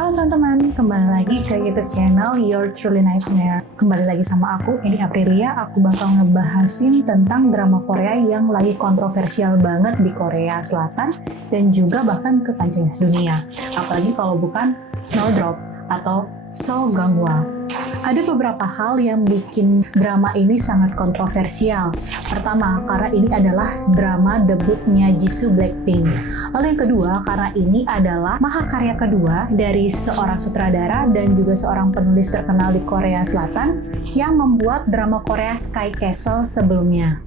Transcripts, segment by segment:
Halo teman-teman, kembali lagi ke YouTube channel Your Truly Nightmare. Kembali lagi sama aku, ini Aprilia. Aku bakal ngebahasin tentang drama Korea yang lagi kontroversial banget di Korea Selatan dan juga bahkan ke kancah dunia. Apalagi kalau bukan Snowdrop atau Seoul Gangwa. Ada beberapa hal yang bikin drama ini sangat kontroversial. Pertama, karena ini adalah drama debutnya Jisoo Blackpink. Lalu yang kedua, karena ini adalah mahakarya kedua dari seorang sutradara dan juga seorang penulis terkenal di Korea Selatan yang membuat drama Korea Sky Castle sebelumnya.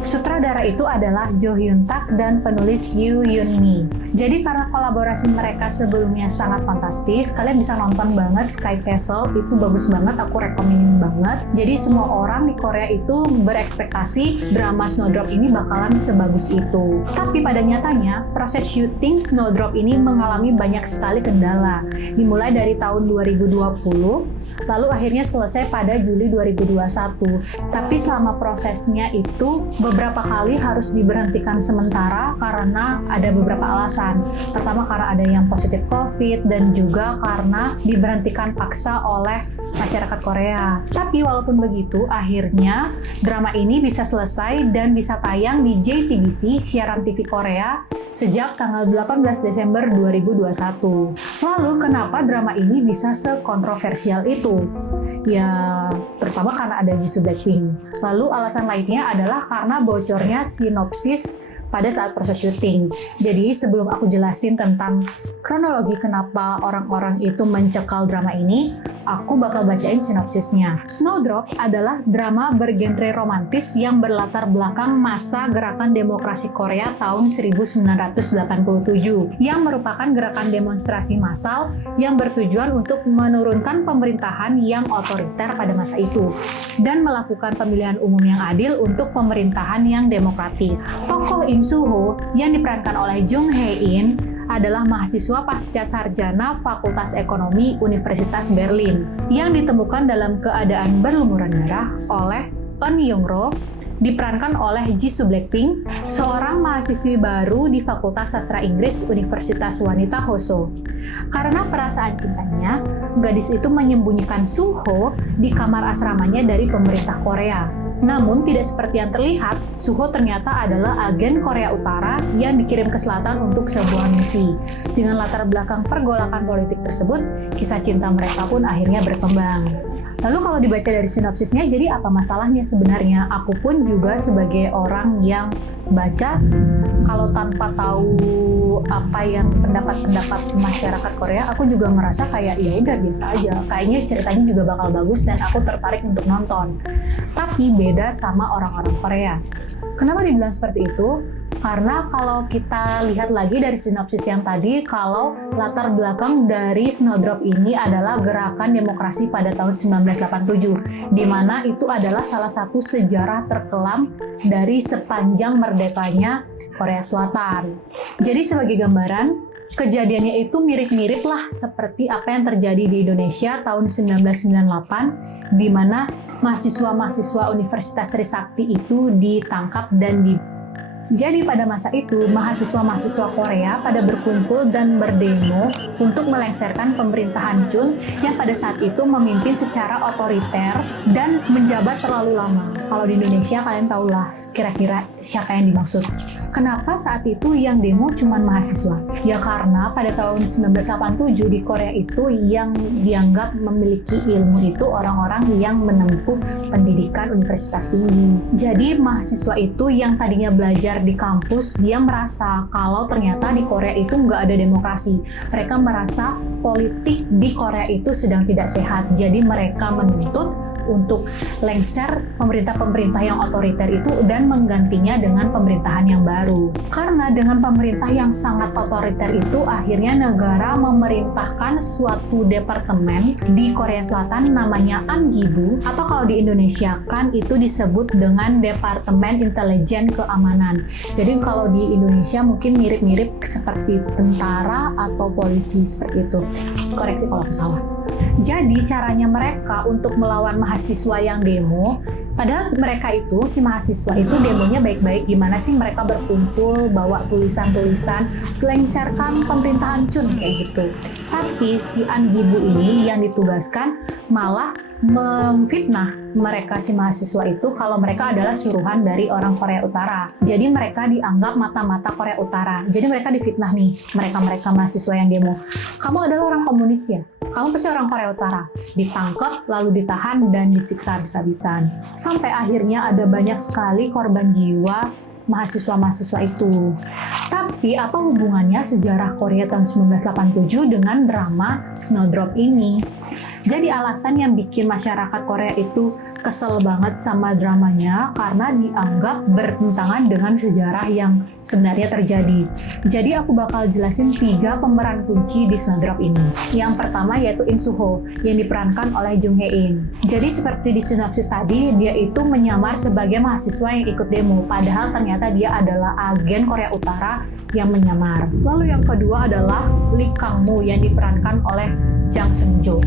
Sutradara itu adalah Jo Hyun Tak dan penulis Yoo Eun Mi. Jadi karena kolaborasi mereka sebelumnya sangat fantastis, kalian bisa nonton banget Sky Castle, itu bagus banget, aku rekomenin banget. Jadi semua orang di Korea itu berekspektasi drama Snowdrop ini bakalan sebagus itu. Tapi pada nyatanya, proses syuting Snowdrop ini mengalami banyak sekali kendala. Dimulai dari tahun 2020, lalu akhirnya selesai pada Juli 2021. Tapi selama prosesnya itu beberapa kali harus diberhentikan sementara karena ada beberapa alasan. Pertama, karena ada yang positif COVID dan juga karena diberhentikan paksa oleh masyarakat Korea. Tapi walaupun begitu, akhirnya drama ini bisa selesai dan bisa tayang di JTBC, siaran TV Korea, sejak tanggal 18 Desember 2021. Lalu kenapa drama ini bisa sekontroversial itu? Ya, terutama karena ada Jisoo Blackpink. Lalu alasan lainnya adalah karena bocornya sinopsis pada saat proses syuting. Jadi sebelum aku jelasin tentang kronologi kenapa orang-orang itu mencekal drama ini, aku bakal bacain sinopsisnya. Snowdrop adalah drama bergenre romantis yang berlatar belakang masa gerakan demokrasi Korea tahun 1987 yang merupakan gerakan demonstrasi massal yang bertujuan untuk menurunkan pemerintahan yang otoriter pada masa itu dan melakukan pemilihan umum yang adil untuk pemerintahan yang demokratis. Tokoh Im Soo-ho yang diperankan oleh Jung Hae-in adalah mahasiswa pasca sarjana Fakultas Ekonomi Universitas Berlin yang ditemukan dalam keadaan berlumuran darah oleh Eun Young-ro, diperankan oleh Jisoo Blackpink, seorang mahasiswi baru di Fakultas Sastra Inggris Universitas Wanita Hoso. Karena perasaan cintanya, gadis itu menyembunyikan Soo-ho di kamar asramanya dari pemerintah Korea. Namun tidak seperti yang terlihat, Soo-ho ternyata adalah agen Korea Utara yang dikirim ke selatan untuk sebuah misi. Dengan latar belakang pergolakan politik tersebut, kisah cinta mereka pun akhirnya berkembang. Lalu kalau dibaca dari sinopsisnya, jadi apa masalahnya sebenarnya? Aku pun juga sebagai orang yang baca, kalau tanpa tahu apa yang pendapat masyarakat Korea, aku juga ngerasa kayak ya udah biasa aja. Kayaknya ceritanya juga bakal bagus dan aku tertarik untuk nonton. Tapi beda sama orang-orang Korea. Kenapa dibilang seperti itu? Karena kalau kita lihat lagi dari sinopsis yang tadi, kalau latar belakang dari Snowdrop ini adalah gerakan demokrasi pada tahun 1987, di mana itu adalah salah satu sejarah terkelam dari sepanjang merdekanya Korea Selatan. Jadi sebagai gambaran, kejadiannya itu mirip-mirip lah seperti apa yang terjadi di Indonesia tahun 1998, di mana mahasiswa-mahasiswa Universitas Trisakti itu ditangkap dan Jadi pada masa itu, mahasiswa-mahasiswa Korea pada berkumpul dan berdemo untuk melengsarkan pemerintahan Chun yang pada saat itu memimpin secara otoriter dan menjabat terlalu lama. Kalau di Indonesia kalian tahulah kira-kira siapa yang dimaksud. Kenapa saat itu yang demo cuma mahasiswa? Ya karena pada tahun 1987 di Korea itu yang dianggap memiliki ilmu itu orang-orang yang menempuh pendidikan universitas tinggi. Jadi mahasiswa itu yang tadinya belajar di kampus, dia merasa kalau ternyata di Korea itu nggak ada demokrasi. Mereka merasa politik di Korea itu sedang tidak sehat. Jadi mereka menuntut untuk lengser pemerintah-pemerintah yang otoriter itu dan menggantinya dengan pemerintahan yang baru. Karena dengan pemerintah yang sangat otoriter itu, akhirnya negara memerintahkan suatu departemen di Korea Selatan namanya Amgibu, atau kalau di Indonesia kan itu disebut dengan Departemen Intelijen Keamanan. Jadi kalau di Indonesia mungkin mirip-mirip seperti tentara atau polisi seperti itu. Koreksi kalau aku salah. Jadi caranya mereka untuk melawan mahasiswa yang demo, Padahal mereka itu, si mahasiswa itu demonya baik-baik, gimana sih mereka berkumpul, bawa tulisan-tulisan, melengsarkan pemerintahan Chun kayak gitu. Tapi si An Gi-bu ini yang ditugaskan malah memfitnah mereka si mahasiswa itu kalau mereka adalah suruhan dari orang Korea Utara. Jadi mereka dianggap mata-mata Korea Utara. Jadi mereka difitnah nih, mereka mahasiswa yang demo. Kamu adalah orang komunis ya? Kamu pasti orang Korea Utara. Ditangkap, lalu ditahan dan disiksa habis-habisan. Sampai akhirnya ada banyak sekali korban jiwa mahasiswa-mahasiswa itu. Tapi apa hubungannya sejarah Korea tahun 1987 dengan drama Snowdrop ini? Jadi alasan yang bikin masyarakat Korea itu kesel banget sama dramanya karena dianggap bertentangan dengan sejarah yang sebenarnya terjadi. Jadi aku bakal jelasin 3 pemeran kunci di Snowdrop ini. Yang pertama yaitu In Soo-ho yang diperankan oleh Jung Hae-in. Jadi seperti di sinopsis tadi, dia itu menyamar sebagai mahasiswa yang ikut demo, padahal ternyata dia adalah agen Korea Utara yang menyamar. Lalu yang kedua adalah Lee Kang-moo yang diperankan oleh Jang Seung-jo.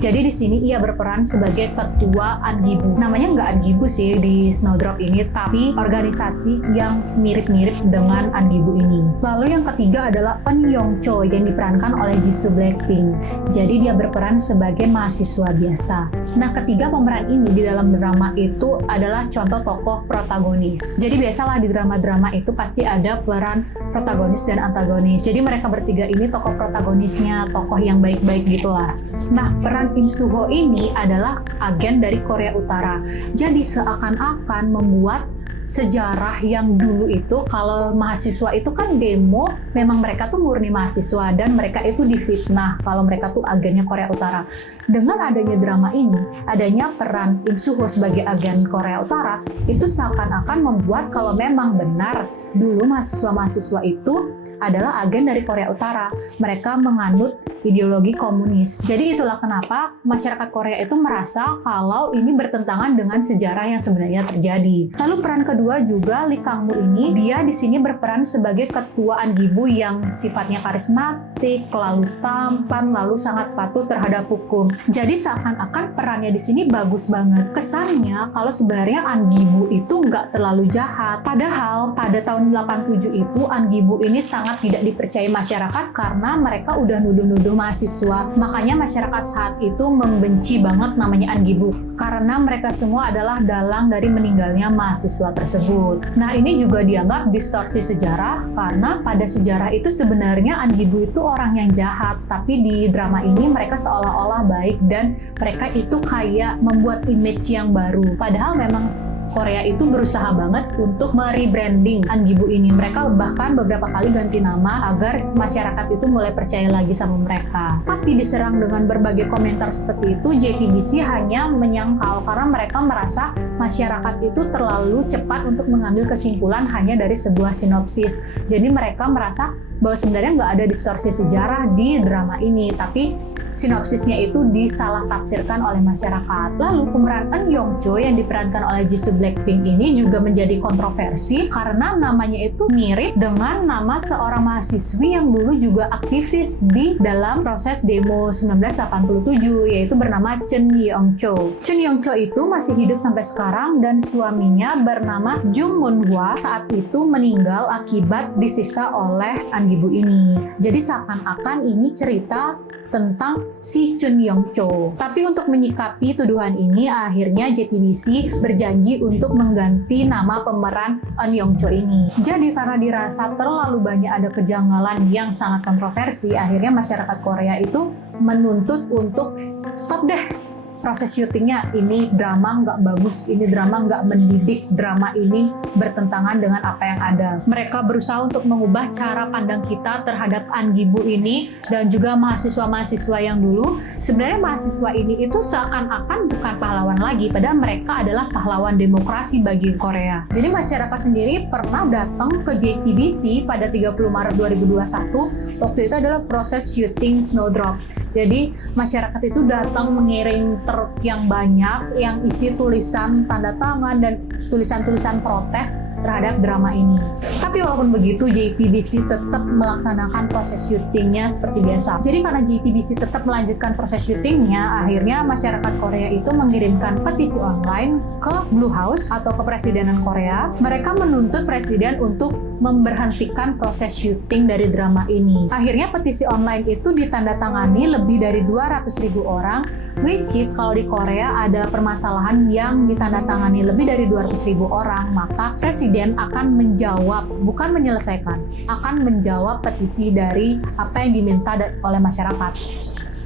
Jadi di sini ia berperan sebagai ketua An Gi-bu. Namanya nggak An Gi-bu sih di Snowdrop ini, tapi organisasi yang mirip-mirip dengan An Gi-bu ini. Lalu yang ketiga adalah Eun Young-cho yang diperankan oleh Jisoo Blackpink. Jadi dia berperan sebagai mahasiswa biasa. Nah, ketiga pemeran ini di dalam drama itu adalah contoh tokoh protagonis. Jadi biasalah di drama-drama itu pasti ada peran protagonis dan antagonis. Jadi mereka bertiga ini tokoh protagonisnya, tokoh yang baik-baik gitulah. Nah, peran Im Soo-ho ini adalah agen dari Korea Utara. Jadi seakan-akan membuat sejarah yang dulu itu kalau mahasiswa itu kan demo, memang mereka tuh murni mahasiswa dan mereka itu difitnah kalau mereka tuh agennya Korea Utara. Dengan adanya drama ini, adanya peran Im Soo-ho sebagai agen Korea Utara, itu seakan-akan membuat kalau memang benar dulu mahasiswa-mahasiswa itu adalah agen dari Korea Utara. Mereka menganut ideologi komunis. Jadi itulah kenapa masyarakat Korea itu merasa kalau ini bertentangan dengan sejarah yang sebenarnya terjadi. Lalu peran kedua juga Lee Kang-moo ini, dia di sini berperan sebagai ketua An Gi-bu yang sifatnya karismatik, lalu tampan, lalu sangat patuh terhadap hukum. Jadi seakan-akan perannya di sini bagus banget. Kesannya kalau sebenarnya An Gi-bu itu nggak terlalu jahat. Padahal pada tahun 87 itu An Gi-bu ini sangat tidak dipercaya masyarakat karena mereka udah nuduh-nuduh mahasiswa. Makanya masyarakat saat itu membenci banget namanya An Gi-bu karena mereka semua adalah dalang dari meninggalnya mahasiswa tersebut. Nah, ini juga dianggap distorsi sejarah karena pada sejarah itu sebenarnya An Gi-bu itu orang yang jahat, tapi di drama ini mereka seolah-olah baik dan mereka itu kayak membuat image yang baru. Padahal memang Korea itu berusaha banget untuk merebranding An Gi-bu ini. Mereka bahkan beberapa kali ganti nama agar masyarakat itu mulai percaya lagi sama mereka. Tapi diserang dengan berbagai komentar seperti itu, JTBC hanya menyangkal karena mereka merasa masyarakat itu terlalu cepat untuk mengambil kesimpulan hanya dari sebuah sinopsis. Jadi mereka merasa bahwa sebenarnya nggak ada distorsi sejarah di drama ini, tapi sinopsisnya itu disalah tafsirkan oleh masyarakat. Lalu pemeran Eun Young-cho yang diperankan oleh Jisoo Blackpink ini juga menjadi kontroversi karena namanya itu mirip dengan nama seorang mahasiswi yang dulu juga aktivis di dalam proses demo 1987, yaitu bernama Chun Young-cho. Chun Young-cho itu masih hidup sampai sekarang dan suaminya bernama Jung Moon-hwa saat itu meninggal akibat disiksa oleh An Gi-bu ini. Jadi seakan-akan ini cerita tentang si Chun Young-cho. Tapi untuk menyikapi tuduhan ini, akhirnya JTBC berjanji untuk mengganti nama pemeran Eun Young-cho ini. Jadi karena dirasa terlalu banyak ada kejanggalan yang sangat kontroversi, akhirnya masyarakat Korea itu menuntut untuk stop deh proses syutingnya, ini drama nggak bagus, ini drama nggak mendidik, drama ini bertentangan dengan apa yang ada. Mereka berusaha untuk mengubah cara pandang kita terhadap An Gi-bu ini dan juga mahasiswa-mahasiswa yang dulu. Sebenarnya mahasiswa ini itu seakan-akan bukan pahlawan lagi, padahal mereka adalah pahlawan demokrasi bagi Korea. Jadi masyarakat sendiri pernah datang ke JTBC pada 30 Maret 2021, waktu itu adalah proses syuting Snowdrop. Jadi masyarakat itu datang mengiring truk yang banyak yang isi tulisan tanda tangan dan tulisan-tulisan protes terhadap drama ini. Tapi walaupun begitu, JTBC tetap melaksanakan proses syutingnya seperti biasa. Jadi karena JTBC tetap melanjutkan proses syutingnya, akhirnya masyarakat Korea itu mengirimkan petisi online ke Blue House atau Kepresidenan Korea. Mereka menuntut presiden untuk memberhentikan proses syuting dari drama ini. Akhirnya petisi online itu ditandatangani lebih dari 200.000 orang, which is kalau di Korea ada permasalahan yang ditandatangani lebih dari 200.000 orang, maka presiden akan menjawab, bukan menyelesaikan, akan menjawab petisi dari apa yang diminta oleh masyarakat.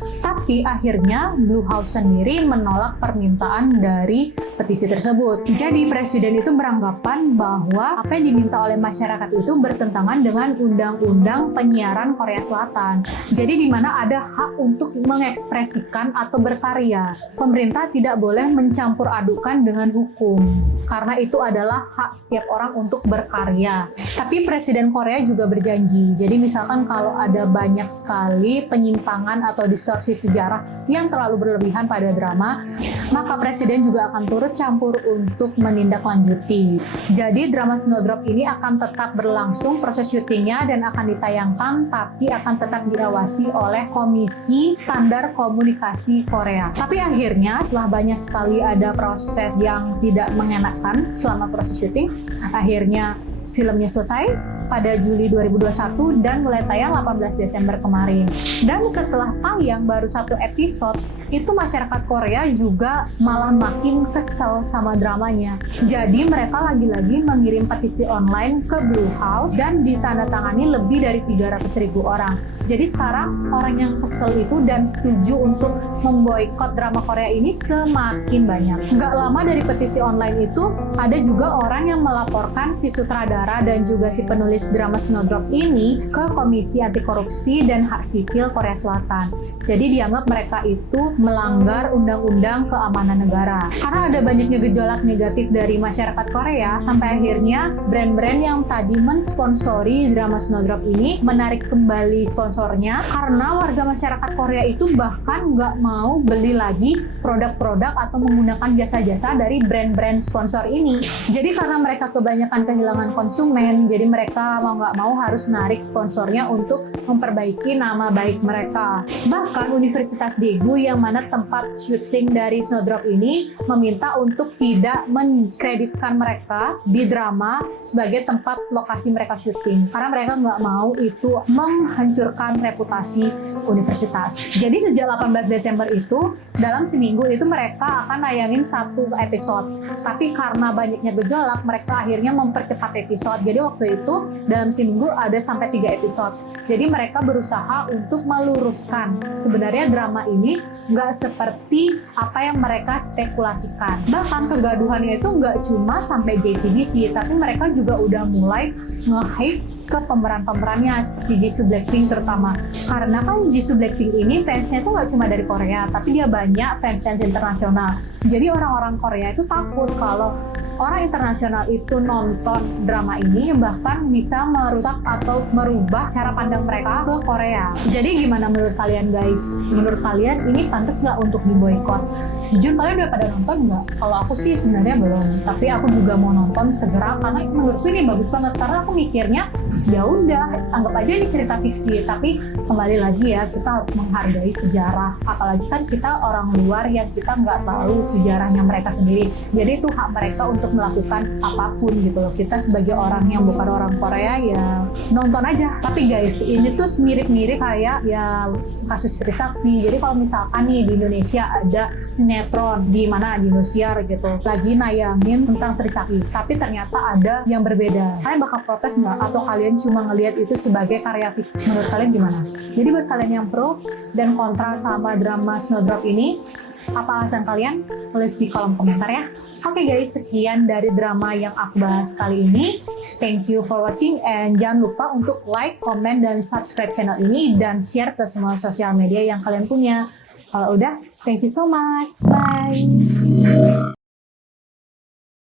Tapi akhirnya Blue House sendiri menolak permintaan dari petisi tersebut. Jadi presiden itu beranggapan bahwa apa yang diminta oleh masyarakat itu bertentangan dengan undang-undang penyiaran Korea Selatan. Jadi di mana ada hak untuk mengekspresikan atau berkarya. Pemerintah tidak boleh mencampur adukan dengan hukum, karena itu adalah hak setiap orang untuk berkarya. Tapi presiden Korea juga berjanji. Jadi misalkan kalau ada banyak sekali penyimpangan atau distorsi sejarah yang terlalu berlebihan pada drama, maka presiden juga akan turut campur untuk menindaklanjuti. Jadi drama Snowdrop ini akan tetap berlangsung proses syutingnya dan akan ditayangkan, tapi akan tetap diawasi oleh Komisi Standar Komunikasi Korea. Tapi akhirnya setelah banyak sekali ada proses yang tidak mengenakan selama proses syuting, akhirnya filmnya selesai pada Juli 2021 dan mulai tayang 18 Desember kemarin. Dan setelah tayang baru satu episode, itu masyarakat Korea juga malah makin kesel sama dramanya. Jadi mereka lagi-lagi mengirim petisi online ke Blue House dan ditandatangani lebih dari 300.000 orang. Jadi sekarang orang yang kesel itu dan setuju untuk memboikot drama Korea ini semakin banyak. Nggak lama dari petisi online itu, ada juga orang yang melaporkan si sutradara dan juga si penulis drama Snowdrop ini ke Komisi Anti Korupsi dan Hak Sipil Korea Selatan. Jadi dianggap mereka itu melanggar Undang-Undang Keamanan Negara. Karena ada banyaknya gejolak negatif dari masyarakat Korea, sampai akhirnya brand-brand yang tadi mensponsori drama Snowdrop ini menarik kembali sponsornya, karena warga masyarakat Korea itu bahkan nggak mau beli lagi produk-produk atau menggunakan jasa-jasa dari brand-brand sponsor ini. Jadi karena mereka kebanyakan kehilangan konsumen, jadi mereka mau nggak mau harus narik sponsornya untuk memperbaiki nama baik mereka. Bahkan Universitas Daegu yang mana tempat syuting dari Snowdrop ini meminta untuk tidak mengkreditkan mereka di drama sebagai tempat lokasi mereka syuting, karena mereka nggak mau itu menghancurkan reputasi universitas. Jadi sejak 18 Desember itu, dalam seminggu itu mereka akan nayangin satu episode. Tapi karena banyaknya gejolak, mereka akhirnya mempercepat episode. Jadi waktu itu dalam seminggu ada sampai 3 episode. Jadi mereka berusaha untuk meluruskan sebenarnya drama ini nggak seperti apa yang mereka spekulasikan. Bahkan kegaduhannya itu nggak cuma sampai JTBC, tapi mereka juga udah mulai nge-hype ke pemeran-pemerannya seperti Jisoo Blackpink terutama. Karena kan Jisoo Blackpink ini fansnya tuh nggak cuma dari Korea, tapi dia banyak fans-fans internasional. Jadi orang-orang Korea itu takut kalau orang internasional itu nonton drama ini, bahkan bisa merusak atau merubah cara pandang mereka ke Korea. Jadi gimana menurut kalian guys? Menurut kalian ini pantas nggak untuk diboykot? Jujur kalian udah pada nonton nggak? Kalau aku sih sebenarnya belum, tapi aku juga mau nonton segera karena menurutku ini bagus banget. Karena aku mikirnya ya udah anggap aja ini cerita fiksi, tapi kembali lagi ya kita harus menghargai sejarah. Apalagi kan kita orang luar yang kita nggak tahu sejarahnya mereka sendiri. Jadi itu hak mereka untuk melakukan apapun gitu loh. Kita sebagai orang yang bukan orang Korea ya nonton aja. Tapi guys, ini tuh mirip-mirip kayak ya kasus Trisakti. Jadi kalau misalkan nih di Indonesia ada sinetron di mana di Indosiar gitu lagi nayangin tentang Trisakti, tapi ternyata ada yang berbeda, kalian bakal protes nggak? Atau kalian cuma ngelihat itu sebagai karya fiksi? Menurut kalian gimana? Jadi buat kalian yang pro dan kontra sama drama Snowdrop ini, apa alasan kalian? Tulis di kolom komentar ya. Oke guys, sekian dari drama yang aku bahas kali ini. Thank you for watching, and jangan lupa untuk like, comment, dan subscribe channel ini dan share ke semua sosial media yang kalian punya. Kalau udah, thank you so much. Bye.